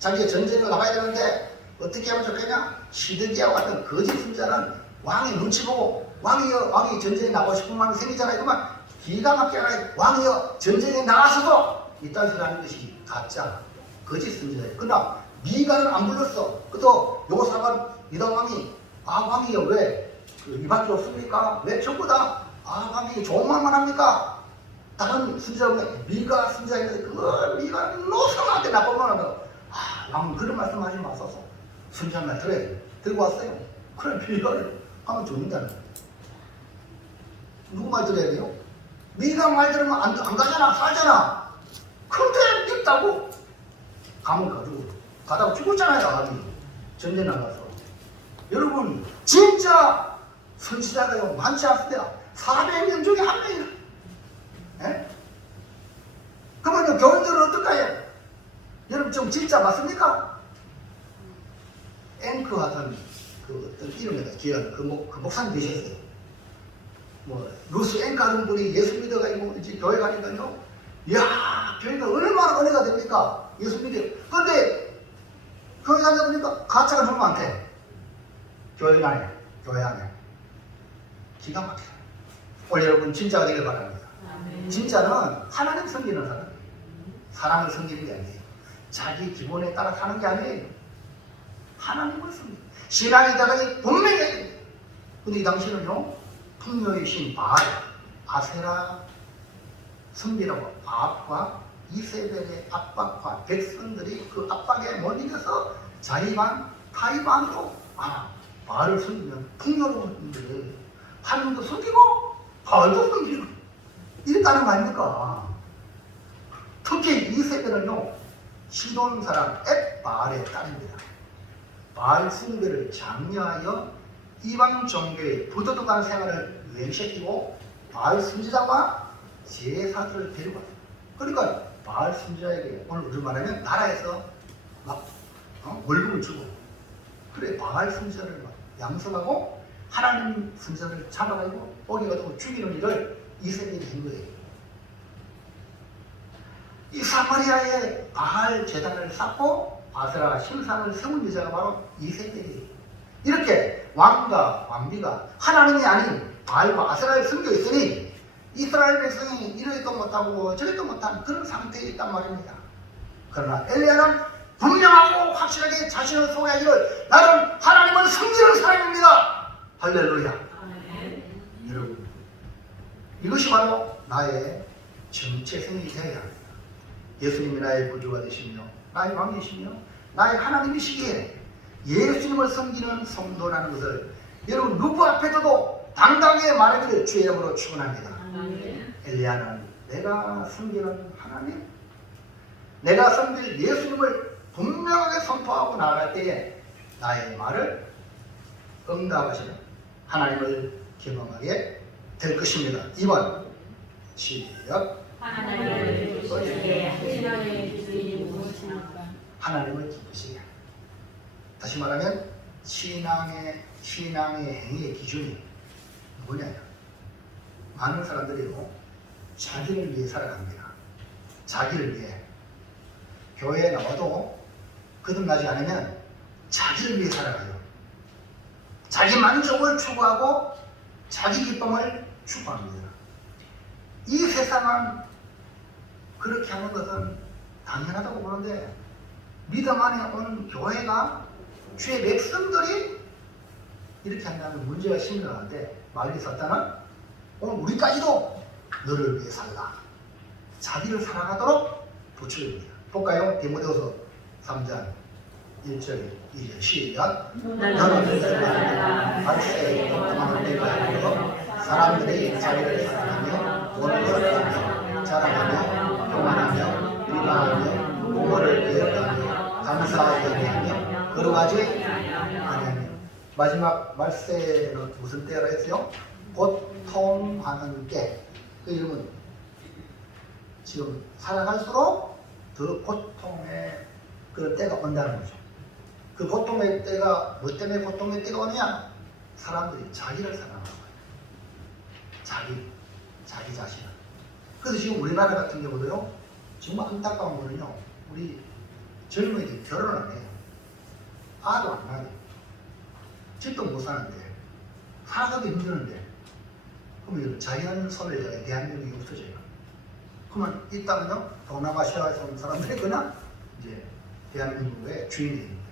자기가 전쟁에 나가야 되는데 어떻게 하면 좋겠냐? 시드기야와 같은 거짓 선지자는 왕이 눈치 보고 왕이 전쟁에 나가고 싶은 마음이 생기잖아요. 그러면 기가 막히게 하나요. 왕이여 전쟁에 나가서도 이딴 소리 하는 것이 가짜 거짓 선지자예요. 그러나 미가는 안 불렀어. 그래도 요 사람은 미다 왕이 왕이여 왜 이밖에 없습니까? 왜 전부 다 왕이 좋은 말만 합니까? 다른 선지자는 미가 선지자인데 그걸 미가는 노상한테 나쁜 말 한다고. 왕은 그런 말씀 하지 마소서. 선지자 말 들어야 돼. 들고 왔어요. 그래 미가를 하면 죽는다는 거예요. 누구 말 들어야 돼요? 미가 말 들으면 안 가잖아. 살잖아. 근데 믿다고 가면 가다가 죽었잖아요. 아합이 전쟁 나가서. 여러분 진짜 선지자가요 많지 않습니다. 400명 중에 한 명이다. 그러면 교인들은 어떨까요? 여러분 좀 진짜 맞습니까? 앵커 하던 그 어떤 이름이 기억 그 목사님 되셨어요. 루스 앵커 하던 분이 예수 믿어가지고 이제 교회 가니까요. 이야 교회가 얼마나 은혜가 됩니까? 예수 믿어요. 그런데 교회 가다 보니까 가짜가 너무 많대. 교회 안에. 기가 막혀요. 오늘 여러분 진짜가 되길 바랍니다. 진짜는 하나님 섬기는 사람. 사람을 섬기는 게 아니에요. 자기 기본에 따라 사는 게 아니에요. 하나님을 섬기는. 신앙의 대상이 분명히 해야 됩니다. 근데 이 당시는요. 풍요의 신 바알, 아세라 섬기라고 아합과 이세벨의 압박과 백성들이 그 압박에 못 이겨서 자의반, 타의반으로 바알을 섬기면 풍요로운데 하나님도 섬기고 바알도 섬기고 이랬다는 거 아닙니까? 특히 이세벨은요 시돈 사람 엣바알의 딸입니다. 바알 숭배를 장려하여 이방 종교의 부도덕한 생활을 유행시키고 바알 선지자와 제사들을 데리고 왔어요. 그러니까 바알 선지자에게 오늘 우리 말하면 나라에서 막 월급을 주고 그래 바알 선지자를 막 양성하고 하나님 선지자를 잡아가지고 오게가지고 죽이는 일을 이세벨이 한 거예요. 이 사마리아에 바알 제단을 쌓고 아세라 신상을 세운 여자가 바로 이세벨이에요. 이렇게 왕과 왕비가 하나님이 아닌 바알과 아세라를 섬겨 있으니 이스라엘 백성이 이러지도 못하고 저리도 못한 그런 상태에 있단 말입니다. 그러나 엘리야는 분명하고 확실하게 자신을 소개하기를 나는 하나님을 섬기는 사람입니다. 할렐루야. 여러분, 이것이 바로 나의 정체성이 되어야 합니다. 예수님이 나의 구주가 되시며 나의 왕이시며 나의 하나님이시기에 예수님을 섬기는 성도라는 것을 여러분 누구 앞에서도 당당하게 말하기를 주의 이름으로 축원합니다. 엘리야는 내가 섬기는 하나님, 내가 섬길 예수님을 분명하게 선포하고 나갈 때에 나의 말을 응답하시는 하나님을 경험하게 될 것입니다. 2번 시작. 하나님을 기쁘시게 신앙의 기준이 무엇입니까? 하나님을 기쁘시게. 다시 말하면 신앙의 행위의 기준이 뭐냐? 많은 사람들이요 자기를 위해 살아갑니다. 자기를 위해. 교회에 나와도 거듭나지 않으면 자기를 위해 살아가요. 자기 만족을 추구하고 자기 기쁨을 추구합니다. 이 세상은 그렇게 하는 것은 당연하다고 보는데 믿음 안에 온 교회가 주의 백성들이 이렇게 한다면 문제가 심각한데 마귀 사탄은 오늘 우리까지도 너를 위해 살라, 자기를 사랑하도록 부추깁니다. 볼까요? 디모데후서 3장 1절 2절 시작. 너는 그들과 말세에 동감하는 데가 아니고 사람들이 자기를 사랑하며 돈을 벌어가며 자랑하며 교만하며 비방하며 부모를 배역하며 감사하게 하며 여러 가지 아니하며. 마지막 말세는 무슨 때라 했어요? 고통하는 때. 그 이름은 지금 살아갈수록 더 고통의 그 때가 온다는 거죠. 그 고통의 때가 뭐 때문에 고통의 때가 오느냐? 사람들이 자기를 사랑하는 거예요. 자기 자신을. 그래서 지금 우리나라 같은 경우도요, 정말 안타까운 거는요, 우리 젊은이들이 결혼을 안 해요. 아도 안 낳아요. 집도 못 사는데, 살아가기 힘드는데, 그러면 자기는 소멸자가 대한민국이 없어져요. 그러면 이따가요, 동남아시아에서 온 사람들이 그냥 이제 대한민국의 주인이 되는 거예요.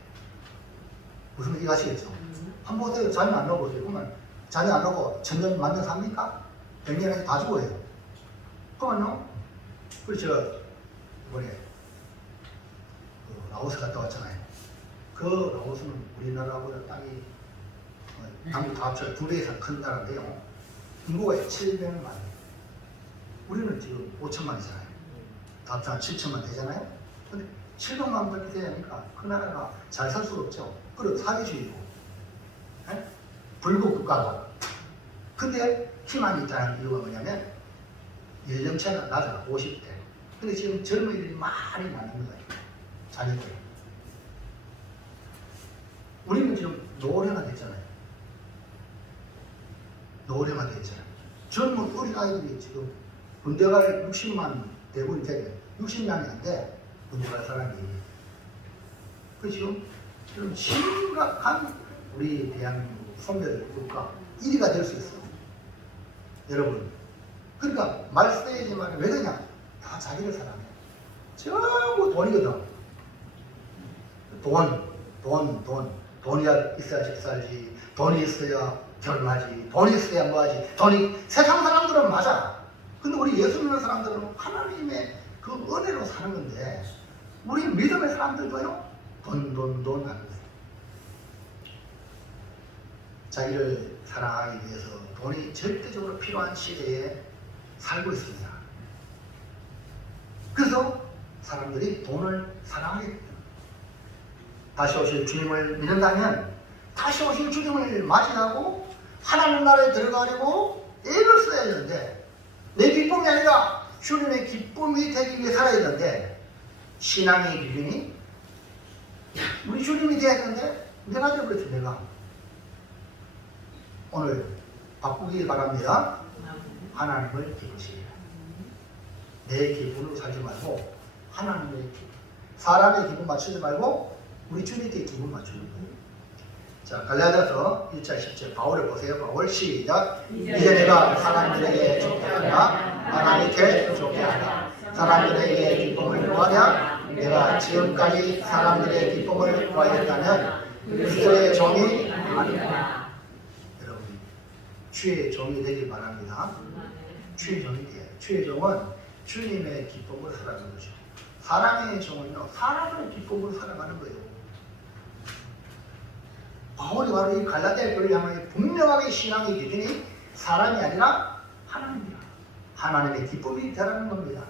무슨 말인지 아시겠죠? 한번 보세요. 자녀 안 넣어보세요. 그러면 자녀 안 넣고 천년 만년 삽니까? 100년에서 다 죽어요. 그러면요, 그래서 제가 이번에 라오스 갔다 왔잖아요. 그 라오스는 우리나라보다 땅이 남북 다 합쳐 2배 이상 큰 나라인데요. 인구가 700만. 우리는 지금 5천만이잖아요. 다 합쳐 7천만 되잖아요. 근데 700만 밖에 되니까 그 나라가 잘 살 수가 없죠. 그리고 사회주의고, 불국 국가고. 근데 희망이 있다는 이유가 뭐냐면 연령차가 낮아, 50대. 근데 지금 젊은이들이 많이 나는 거예요. 자녀들. 우리는 지금 노령화 됐잖아요. 노령화 됐잖아요. 젊은 어린 아이들이 지금 군대 갈 60만 대군이 되게 60명이 안 돼. 군대 갈 사람이. 그 지금 심각한 우리 대한민국 소멸 국가 1위가 될 수 있어요. 여러분. 그러니까 말세이지만 왜 그러냐? 다 자기를 사랑해. 전부 돈이거든. 돈이 있어야 집 살지. 돈이 있어야 결혼하지. 돈이 있어야 뭐하지. 세상 사람들은 맞아. 근데 우리 예수 믿는 사람들은 하나님의 그 은혜로 사는 건데 우리 믿음의 사람들도요. 돈 하는 거예요. 자기를 사랑하기 위해서 돈이 절대적으로 필요한 시대에 살고 있습니다. 그래서 사람들이 돈을 사랑하게 됩니다. 다시 오실 주님을 믿는다면 다시 오실 주님을 맞이하고 하나님 나라에 들어가려고 애를 써야 되는데 내 기쁨이 아니라 주님의 기쁨이 되기 위해 살아야 되는데 신앙의 기준이 우리 주님이 돼야 되는데 내가 되어버렸지. 내가 오늘 바꾸길 바랍니다. 하나님을 기쁘시게 내 기쁨으로 살지 말고 하나님의 기쁨, 사람의 기쁨 맞추지 말고 우리 주님께 기쁨 맞추는 거예요. 자, 갈라디아서 1장 10절 바울을 보세요. 바울 시작. 이제 내가 사람들에게 좋게 하냐 하나님께 좋게 하냐 사람들에게 기쁨을 구하냐 내가 지금까지 사람들의 기쁨을 구하였다면 그리스도의 종이 아니라. 여러분 주의 종이 되길 바랍니다. 주의 종이 돼요. 주의 종은 주님의 기쁨으로 살아가는 거죠. 사람의 종은요, 사람의 기쁨으로 살아가는 거예요. 바울이 바로 이 갈라디아 교회를 향하여 분명하게 신앙의 기준이 사람이 아니라 하나님이야. 하나님의 기쁨이 되라는 겁니다.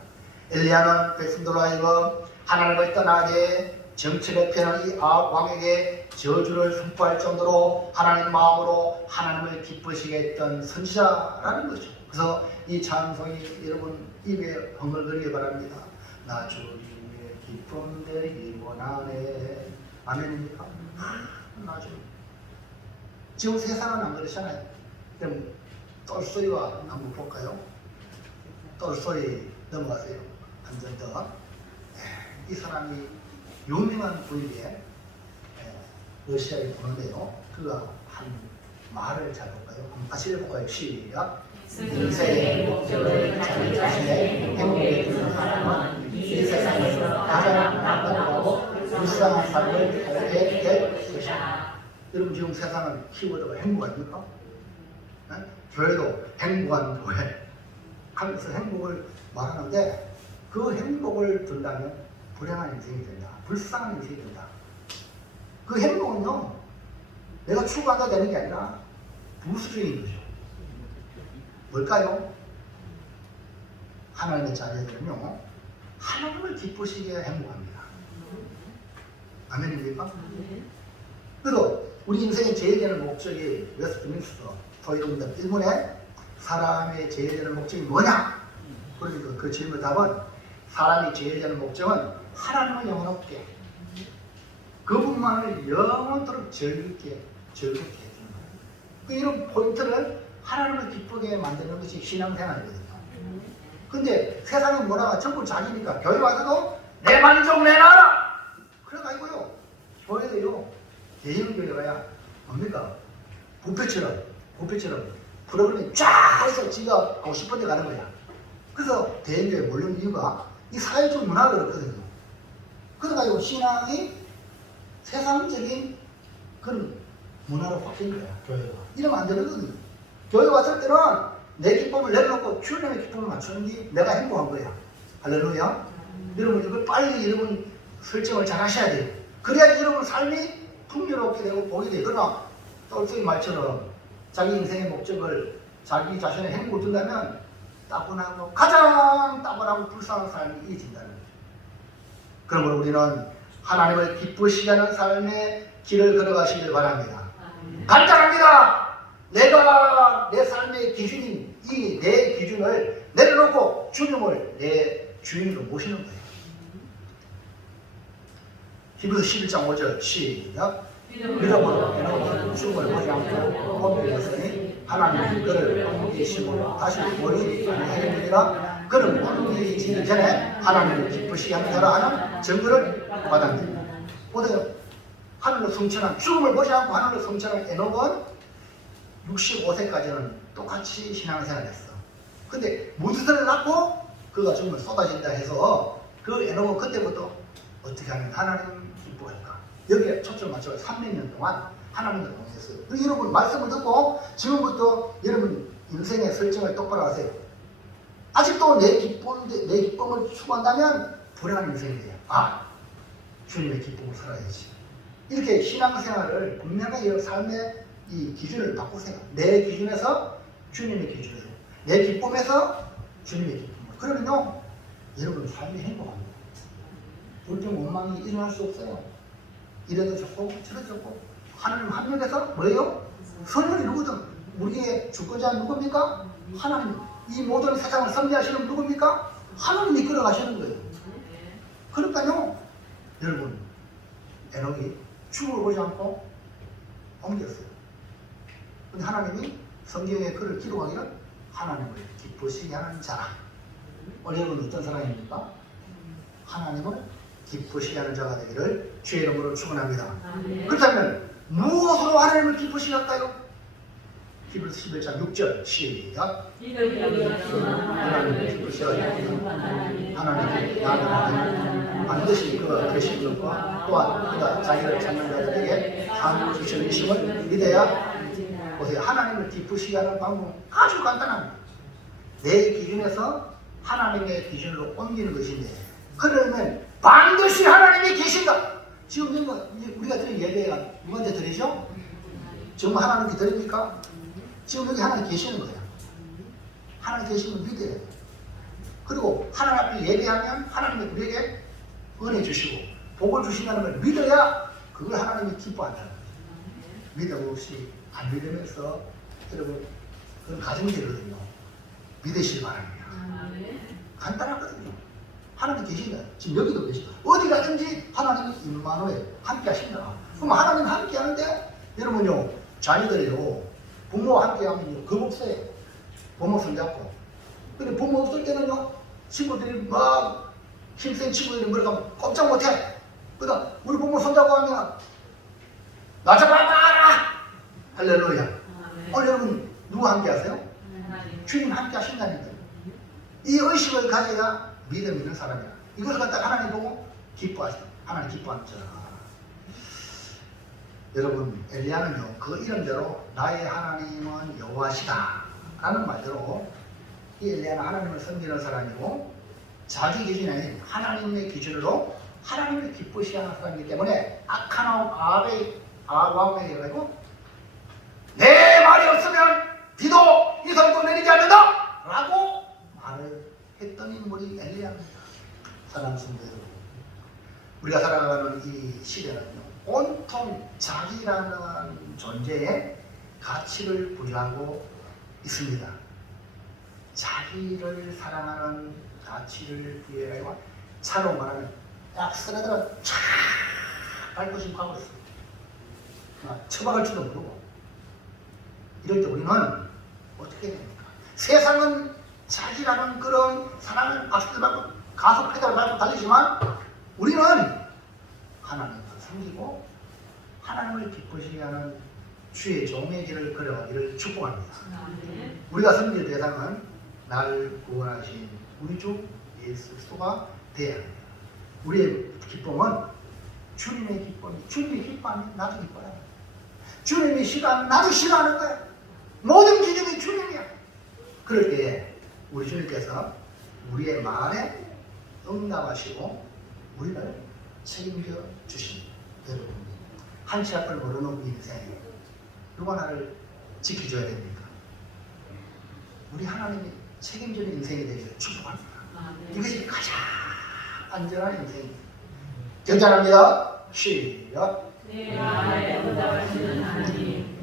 엘리야는 백성들로 하여금 하나님을 떠나게 정치를 펴는 이 아합 왕에게 저주를 선포할 정도로 하나님 마음으로 하나님을 기쁘시게 했던 선지자라는 거죠. 그래서 이 찬송이 여러분 입에 흥얼거리기 바랍니다. 나 주님의 기쁨 되기 원하네. 아멘입니까? 나 주님. 지금 세상은 안 그렇잖아요. 그럼 똘소리와 한번 볼까요? 똘소리 넘어가세요. 한 점 더. 이 사람이 유명한 분인데 러시아에 보는데요. 그가 한 말을 잘 볼까요? 한번 같이 해볼까요? 시작. 인생의 목적을 자기 자신의 행복에 두는 사람은 이 세상에서 가장 나쁘고 불쌍한 삶을 살게 될 것이다. 여러분 지금 세상은 키워드가 행복 아닙니까? 교회도 행복한 교회 하면서 행복을 말하는데 그 행복을 둔다면 불행한 인생이 된다. 불쌍한 인생이 된다. 그 행복은요, 내가 추구한다 되는 게 아니라 부수적인 거죠. 뭘까요? 하나님의 자녀들은요, 하나님을 기쁘시게 행복합니다. 아멘입니까? 그래서 우리 인생의 제일 되는 목적이 웨스트민스터 소위동답 1문에 사람의 제일 되는 목적이 뭐냐? 그러니까 그 질문 답은 사람이 제일 되는 목적은 하나님을 영원롭게 그분만을 영원토록 즐겁게 해주는 거예요. 이런 포인트를 하나님을 기쁘게 만드는 것이 신앙생활이거든요. 근데 세상의 문화가 전부 자기니까 교회 와서도 내 만족 내놔라! 그래가지고요, 교회도요, 대형교회가야 뭡니까? 뷔페처럼 프로그램이 쫙 해서 지가 가고 싶은 데 가는 거야. 그래서 대형교회에 몰리는 이유가 이 사회적 문화가 그렇거든요. 그래가지고 신앙이 세상적인 그런 문화로 바뀐 거야, 교회가. 이러면 안 되거든요. 교회 왔을 때는 내 기쁨을 내려놓고 주님의 기쁨을 맞추는 게 내가 행복한 거야. 할렐루야. 여러분 이걸 빨리 여러분 설정을 잘 하셔야 돼요. 그래야 여러분 삶이 풍요롭게 되고 복이 돼요. 그러나 똘소이 말처럼 자기 인생의 목적을 자기 자신의 행복을 둔다면 따분하고 가장 따분하고 불쌍한 삶이 이어진다는 거죠. 그러므로 우리는 하나님을 기쁘시게 하는 삶의 길을 걸어가시길 바랍니다. 간단합니다. 내가 내 삶의 기준인 이 내 기준을 내려놓고 주님을 내 주인으로 모시는 거예요. 히브리서 11장 5절 시작. 믿음으로 에노는 죽음을 보지 않고 몸을 벗으니 하나님이 그를 몸 계심으로 다시 보이지 아니하느니라. 그는 몸이 지기 전에 하나님을 기쁘시게 하는 자라 하는 증거를 받았느니라. 보세요. 하늘로 승천한 죽음을 보지 않고 하늘로 승천한 에녹은 65세까지는 똑같이 신앙생활을 했어. 근데 무드선을 낳고 그가 죽음을 쏟아진다 해서 그 에녹은 그때부터 어떻게 하면 하나님 기뻐할까? 여기에 초점 맞춰서 300년 동안 하나님을 공부했어요. 여러분 말씀을 듣고 지금부터 여러분 인생의 설정을 똑바로 하세요. 아직도 내 기쁨을 추구한다면 불행한 인생이 돼요. 아, 주님의 기쁨을 살아야지. 이렇게 신앙생활을 분명하게 삶의 이 기준을 바꾸세요. 내 기준에서 주님의 기준으로, 내 기쁨에서 주님의 기쁨으로. 그러면요, 여러분 삶이 행복합니다. 불평 원망이 일어날 수 없어요. 이래도 좋고 저래도 좋고 하나님 한 명에서 뭐예요? 선을 이루거든. 우리의 주권자는 누굽니까? 하나님. 이 모든 세상을 섭리하시는 누굽니까? 하나님이 이끌어가시는 거예요. 그러니까요, 여러분 에녹이 죽음을 보지 않고 옮겼어요. 근데 하나님이 성경에 그를 기록하기를 하나님을 기쁘시게 하는 자라. 오늘 여러분 어떤 사람입니까? 하나님을 기쁘시게 하는 자가 되기를 주의 이름으로 축원합니다. 그렇다면 무엇으로 하나님을 기쁘시게 할까요? 히브리서 11장 6절 시작. 하나님을 기쁘시게 하는 하나님이 나는 반드시 그가 되신 것과 또한 그가 자기를 찾는 자들에게 하나님을 주시는 힘을 믿어야 보세요. 하나님을 기쁘시게 하는 방법은 아주 간단합니다. 내 기준에서 하나님의 기준으로 옮기는 것인데, 그러면 반드시 하나님이 계신다. 지금 우리가 드린 예배가 누구한테 드리죠? 정말 하나님께 드립니까? 지금 여기 하나님 계시는 거예요. 하나님 계시면 믿어야 돼요. 그리고 하나님 앞에 예배하면 하나님이 우리에게 은혜 주시고 복을 주신다는 걸 믿어야 그걸 하나님이 기뻐한다는 거죠. 믿음 없이 안 믿으면서 여러분 그건 가정이 되거든요. 믿으시기 바랍니다. 간단하거든요. 하나님 계신다. 지금 여기도 계시다. 어디 가든지 하나님이 임마누엘 함께 하신다. 그럼 하나님 함께 하는데 여러분요 자녀들이요 부모와 함께 하면요 겁 없어요. 부모 손잡고. 근데 부모 없을 때는요 친구들이 막 힘센 친구들이 뭐라고 꼼짝 못해. 그러다 우리 부모 손잡고 하면 나 잡아봐라. 할렐루야. 오늘 여러분 누구 함께 하세요? 주님 함께 하신다니까요. 이 의식을 가져야 믿음 있는 사람이야. 이것을 갖다 하나님 보고 기뻐하시다. 하나님 기뻐하는 자. 여러분 엘리야는요 그 이름대로 나의 하나님은 여호와시다 라는 말대로 이 엘리야는 하나님을 섬기는 사람이고 자기 기준이 아닌 하나님의 기준으로 하나님을 기쁘시 하는 사람이기 때문에 아카나움 아왕에게 가지고 내 말이 없으면 비도 이슬도 내리지 않는다 라고 말을 했던 인물이 엘리야입니다. 사랑하는 성도 여러분, 우리가 살아가는 이 시대는요 온통 자기라는 존재의 가치를 부여하고 있습니다. 자기를 사랑하는 가치를 부여하고 차로 말하면 딱 쓰러들어 촥 밟고 싶고 하고 있습니다. 처박을 줄도 모르고 이럴 때 우리는 어떻게 해야 됩니까? 세상은 자기라는 그런 사랑을 박수를 밟고 가속 페달을 밟고 달리지만 우리는 하나님을 섬기고 하나님을 기쁘시게 하는 주의 종의 길을 걸어가기를 축복합니다. 우리가 섬길 대상은 나를 구원하신 우리 주 예수 그리스도가 되어야 합니다. 우리의 기쁨은 주님의 기쁨이, 주님이 기뻐하면 나도 기뻐요. 주님이 싫어하면 나도 싫어하는 거야. 모든 기준이 주님이야. 그럴 때에 우리 주님께서 우리의 말에 응답하시고 우리를 책임져 주십니다. 여러분, 한치 앞을 모르는 우리 인생에 누가 나를 지켜줘야 됩니까? 우리 하나님이 책임지는 인생이 되기를 축복합니다. 이것이 가장 안전한 인생입니다. 경찰합니다. 시작.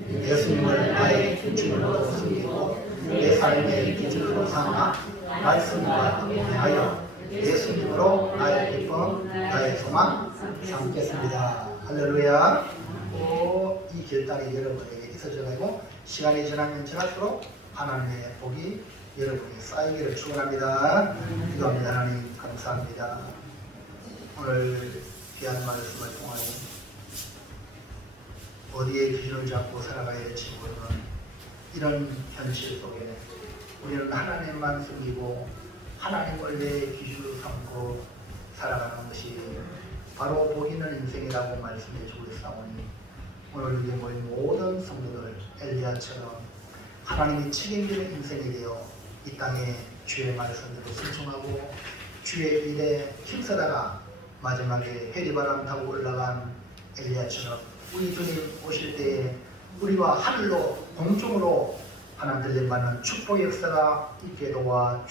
예수님을 나의 주님으로 섬기고 내 삶의 기준으로 삼아 말씀과 인하여 예수님으로 나의 기쁨, 나의 소망 삼겠습니다. 할렐루야. 이 결단이 여러분에게 있어져가지고 시간이 지나면 지날수록 하나님의 복이 여러분에게 쌓이기를 축원합니다. 기도합니다. 하나님 감사합니다. 오늘 귀한 말씀을 통하여 어디에 기준을 잡고 살아가야 될지 모르는 이런 현실 속에 우리는 하나님만 섬기고 하나님을 내 기준으로 삼고 살아가는 것이 바로 복 있는 인생이라고 말씀해 주고 있사오니 오늘 우리 모인 모든 성도들 엘리야처럼 하나님이 책임지는 인생이 되어 이 땅에 주의 말씀대로 순종하고 주의 일에 힘쓰다가 마지막에 해리바람 타고 올라간 엘리야처럼 우리 주님 오실 때에 우리와 하늘로 공중으로 하나님 들림받는 축복의 역사가 있게 도와